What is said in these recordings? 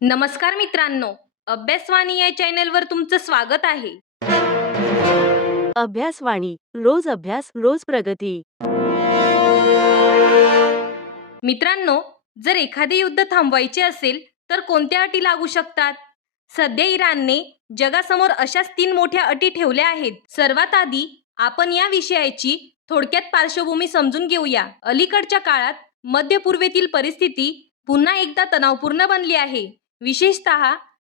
नमस्कार मित्रांनो, अभ्यासवाणी या चॅनलवर तुमचं स्वागत आहे. अभ्यासवाणी रोज अभ्यास रोज प्रगती. मित्रांनो, जर एखादे युद्ध थांबवायचे असेल तर कोणत्या अटी लागू शकतात? सध्या इराणने जगासमोर अशाच 3 मोठ्या अटी ठेवल्या आहेत. सर्वात आधी आपण या विषयाची थोडक्यात पार्श्वभूमी समजून घेऊया. अलीकडच्या काळात मध्य पूर्वेतील परिस्थिती पुन्हा एकदा तणावपूर्ण बनली आहे. विशेषतः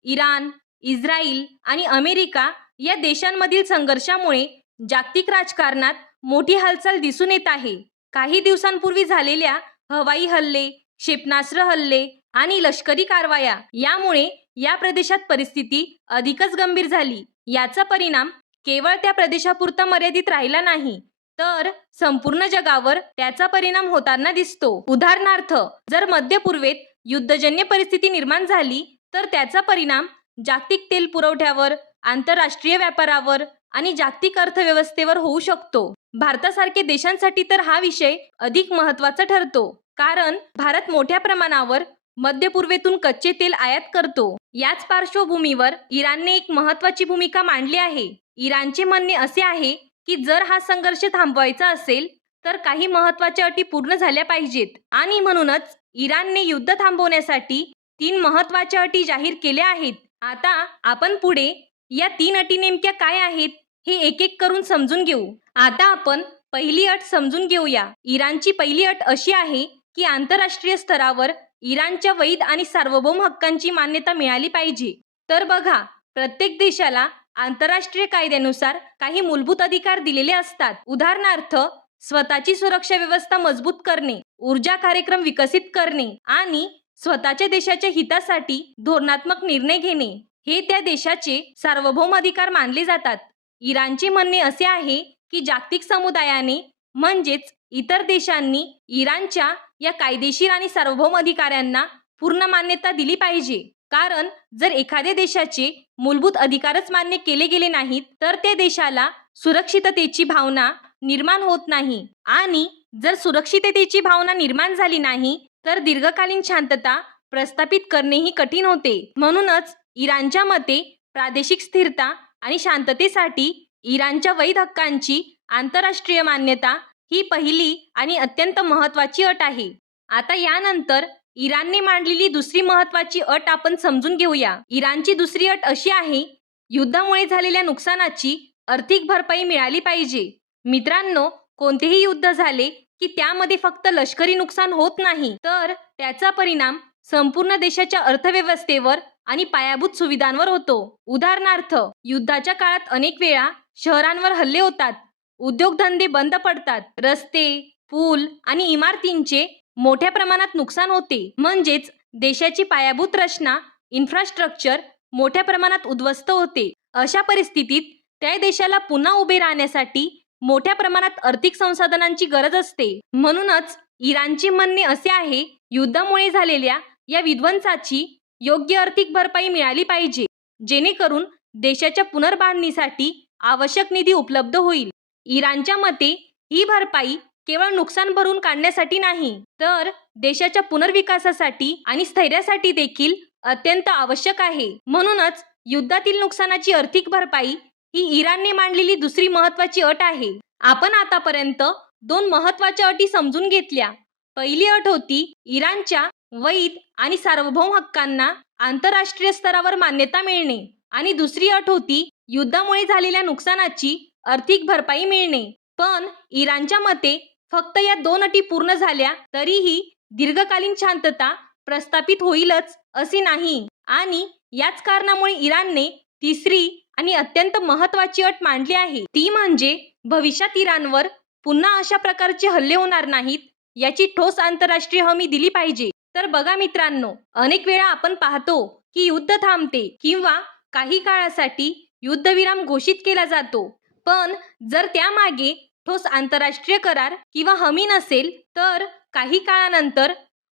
इराण, इस्रायल आणि अमेरिका या देशांमधील संघर्षामुळे जागतिक राजकारणात मोठी हालचाल दिसून येत आहे. काही दिवसांपूर्वी झालेल्या हवाई हल्ले, क्षेपणास्त्र हल्ले आणि लष्करी कारवाया यामुळे या प्रदेशात परिस्थिती अधिकच गंभीर झाली. याचा परिणाम केवळ त्या प्रदेशापुरता मर्यादित राहिला नाही, तर संपूर्ण जगावर त्याचा परिणाम होताना दिसतो. उदाहरणार्थ, जर मध्य पूर्वेत युद्धजन्य परिस्थिती निर्माण झाली तर त्याचा परिणाम जागतिक तेल पुरवठ्यावर, आंतरराष्ट्रीय व्यापारावर आणि जागतिक अर्थव्यवस्थेवर होऊ शकतो. भारतासारखे देशांसाठी तर हा विषय अधिक महत्त्वाचा ठरतो, कारण भारत मोठ्या प्रमाणावर मध्य पूर्वेतून कच्चे तेल आयात करतो. याच पार्श्वभूमीवर इराणने एक महत्त्वाची भूमिका मांडली आहे. इराणचे म्हणणे असे आहे की जर हा संघर्ष थांबवायचा असेल तर काही महत्त्वाच्या अटी पूर्ण झाल्या पाहिजेत आणि म्हणूनच इराणने युद्ध थांबवण्यासाठी 3 महत्त्वाच्या अटी जाहीर केल्या आहेत. आता आपण पुढे या 3 अटी नेमक्या काय आहेत हे एक एक करून समजून घेऊ. आता आपण पहिली अट समजून घेऊया. इराणची पहिली अट अशी आहे की आंतरराष्ट्रीय स्तरावर इराणच्या वैध आणि सार्वभौम हक्कांची मान्यता मिळाली पाहिजे. तर बघा, प्रत्येक देशाला आंतरराष्ट्रीय कायद्यानुसार काही मूलभूत अधिकार दिलेले असतात. उदाहरणार्थ, स्वतःची सुरक्षा व्यवस्था मजबूत करणे, ऊर्जा कार्यक्रम विकसित करणे आणि स्वतःच्या देशाच्या हितासाठी धोरणात्मक निर्णय घेणे हे त्या देशाचे सार्वभौम अधिकार मानले जातात. इराणचे म्हणणे असे आहे की जागतिक समुदायाने म्हणजेच इतर देशांनी इराणच्या या कायदेशीर आणि सार्वभौम अधिकाऱ्यांना पूर्ण मान्यता दिली पाहिजे. कारण जर एखाद्या देशाचे मूलभूत अधिकारच मान्य केले गेले नाहीत तर त्या देशाला सुरक्षिततेची भावना निर्माण होत नाही आणि जर सुरक्षिततेची भावना निर्माण झाली नाही तर दीर्घकालीन शांतता प्रस्थापित करणेही कठीण होते. म्हणूनच इराणच्या मते प्रादेशिक स्थिरता आणि शांततेसाठी इराणच्या वैध हक्कांची आंतरराष्ट्रीय मान्यता ही पहिली आणि अत्यंत महत्त्वाची अट आहे. आता यानंतर इराणने मांडलेली दुसरी महत्त्वाची अट आपण समजून घेऊया. इराणची दुसरी अट अशी आहे, युद्धामुळे झालेल्या नुकसानाची आर्थिक भरपाई मिळाली पाहिजे. मित्रांनो, कोणतेही युद्ध झाले की त्यामध्ये फक्त लष्करी नुकसान होत नाही, तर त्याचा परिणाम संपूर्ण देशाच्या अर्थव्यवस्थेवर आणि पायाभूत सुविधांवर होतो. उदाहरणार्थ, युद्धाच्या काळात अनेक वेळा शहरांवर हल्ले होतात, उद्योगधंदे बंद पडतात, रस्ते, पूल आणि इमारतींचे मोठ्या प्रमाणात नुकसान होते. म्हणजेच देशाची पायाभूत रचना, इन्फ्रास्ट्रक्चर मोठ्या प्रमाणात उद्ध्वस्त होते. अशा परिस्थितीत त्या देशाला पुन्हा उभे राहण्यासाठी मोठ्या प्रमाणात आर्थिक संसाधनांची गरज असते. म्हणूनच इराणचे म्हणणे असे आहे, युद्धामुळे झालेल्या या विध्वंसाची योग्य आर्थिक भरपाई मिळाली पाहिजे, जेणेकरून देशाच्या पुनर्बांधणीसाठी आवश्यक निधी उपलब्ध होईल. इराणच्या मते ही भरपाई केवळ नुकसान भरून काढण्यासाठी नाही, तर देशाच्या पुनर्विकासासाठी आणि स्थैर्यासाठी देखील अत्यंत आवश्यक आहे. म्हणूनच युद्धातील नुकसानाची आर्थिक भरपाई ही इराणने मांडलेली दुसरी महत्त्वाची अट आहे. आपण आतापर्यंत 2 महत्त्वाच्या अटी समजून घेतल्या. पहिली अट होती इराणच्या वैध आणि सार्वभौम हक्कांना आंतरराष्ट्रीय स्तरावर मान्यता मिळणे आणि दुसरी अट होती युद्धामुळे झालेल्या नुकसानाची आर्थिक भरपाई मिळणे. पण इराणच्या मते फक्त या 2 अटी पूर्ण झाल्या तरीही दीर्घकालीन शांतता प्रस्थापित होईलच असे नाही आणि याच कारणामुळे इराणने तिसरी आणि अत्यंत महत्त्वाची अट मांडली आहे. ती म्हणजे भविष्यात इराणवर पुन्हा अशा प्रकारचे हल्ले होणार नाहीत याची ठोस आंतरराष्ट्रीय हमी दिली पाहिजे. तर बघा मित्रांनो, अनेक वेळा आपण पाहतो की युद्ध थांबते किंवा काही काळासाठी युद्धविराम घोषित केला जातो, पण जर त्यामागे ठोस आंतरराष्ट्रीय करार किंवा हमी नसेल तर काही काळानंतर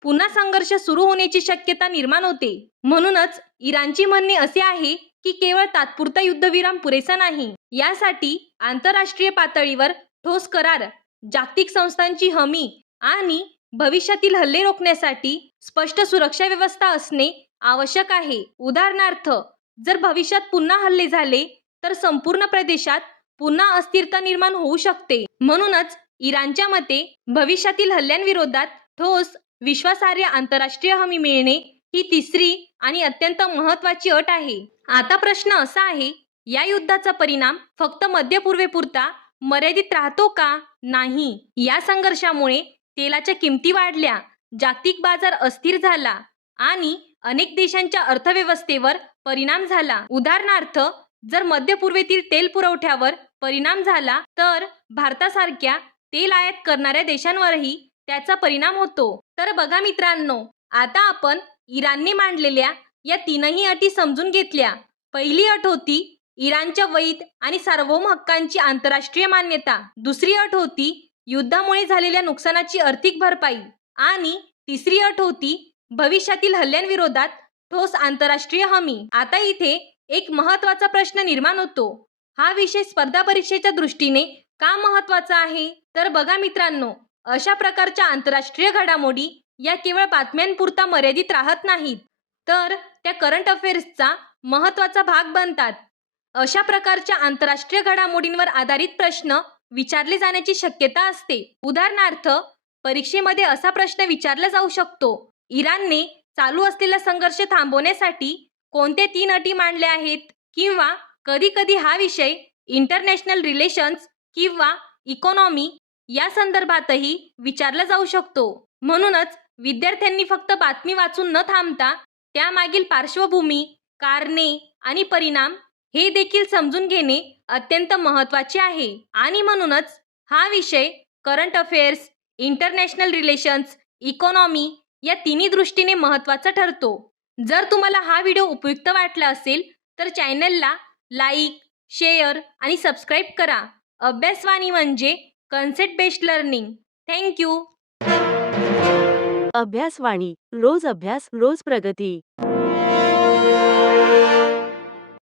पुन्हा संघर्ष सुरू होण्याची शक्यता निर्माण होते. म्हणूनच इराणचे म्हणणे असे आहे की केवळ तात्पुरता युद्धविराम पुरेसा नाही. यासाठी आंतरराष्ट्रीय पातळीवर ठोस करार, जागतिक संस्थांची हमी आणि भविष्यातील हल्ले रोखण्यासाठी स्पष्ट सुरक्षा व्यवस्था असणे आवश्यक आहे. उदाहरणार्थ, जर भविष्यात पुन्हा हल्ले झाले तर संपूर्ण प्रदेशात पुन्हा अस्थिरता निर्माण होऊ शकते. म्हणूनच इराणच्या मते भविष्यातील हल्ल्यांविरोधात ठोस, विश्वासार्ह आंतरराष्ट्रीय हमी मिळणे ही तिसरी आणि अत्यंत महत्त्वाची अट आहे. आता प्रश्न असा आहे, या युद्धाचा परिणाम फक्त मध्य पूर्वेपुरता मर्यादित राहतो का? नाही. या संघर्षामुळे तेलाच्या किमती वाढल्या, जागतिक बाजार अस्थिर झाला आणि अनेक देशांच्या अर्थव्यवस्थेवर परिणाम झाला. उदाहरणार्थ, जर मध्य पूर्वेतील तेल पुरवठ्यावर परिणाम झाला तर भारतासारख्या तेल आयात करणाऱ्या देशांवरही त्याचा परिणाम होतो. तर बघा मित्रांनो, आता आपण इराणने मांडलेल्या या तीनही अटी समजून घेतल्या. पहिली अट होती इराणच्या वैध आणि सार्वभौम हक्कांची आंतरराष्ट्रीय मान्यता. दुसरी अट होती युद्धामुळे झालेल्या नुकसानाची आर्थिक भरपाई. आणि तिसरी अट होती भविष्यातील हल्ल्यांविरोधात ठोस आंतरराष्ट्रीय हमी. आता इथे एक महत्त्वाचा प्रश्न निर्माण होतो. हा विषय स्पर्धा परीक्षेच्या दृष्टीने का महत्त्वाचा आहे? तर बघा मित्रांनो, अशा प्रकारच्या आंतरराष्ट्रीय घडामोडी या केवळ बातम्यांपुरता मर्यादित राहत नाहीत, तर त्या करंट अफेअर्सचा महत्त्वाचा भाग बनतात. अशा प्रकारच्या आंतरराष्ट्रीय घडामोडींवर आधारित प्रश्न विचारले जाण्याची शक्यता असते. उदाहरणार्थ, परीक्षेमध्ये असा प्रश्न विचारला जाऊ शकतो, इराणने चालू असलेला संघर्ष थांबवण्यासाठी कोणत्या 3 अटी मांडल्या आहेत? किंवा कधी कधी हा विषय इंटरनॅशनल रिलेशन्स किंवा इकॉनॉमी या संदर्भातही विचारला जाऊ शकतो. म्हणूनच विद्यार्थ्यांनी फक्त बातमी वाचून न थांबता त्यामागील पार्श्वभूमी, कारणे आणि परिणाम हे देखील समजून घेणे अत्यंत महत्त्वाचे आहे. आणि म्हणूनच हा विषय current affairs, international relations, economy या तिन्ही दृष्टीने महत्त्वाचा ठरतो. जर तुम्हाला हा व्हिडिओ उपयुक्त वाटला असेल तर चॅनलला लाईक, शेअर आणि सबस्क्राईब करा. अभ्यासवाणी म्हणजे कन्सेप्ट बेस्ड लर्निंग. थँक्यू. अभ्यासवाणी, रोज अभ्यास, रोज प्रगती.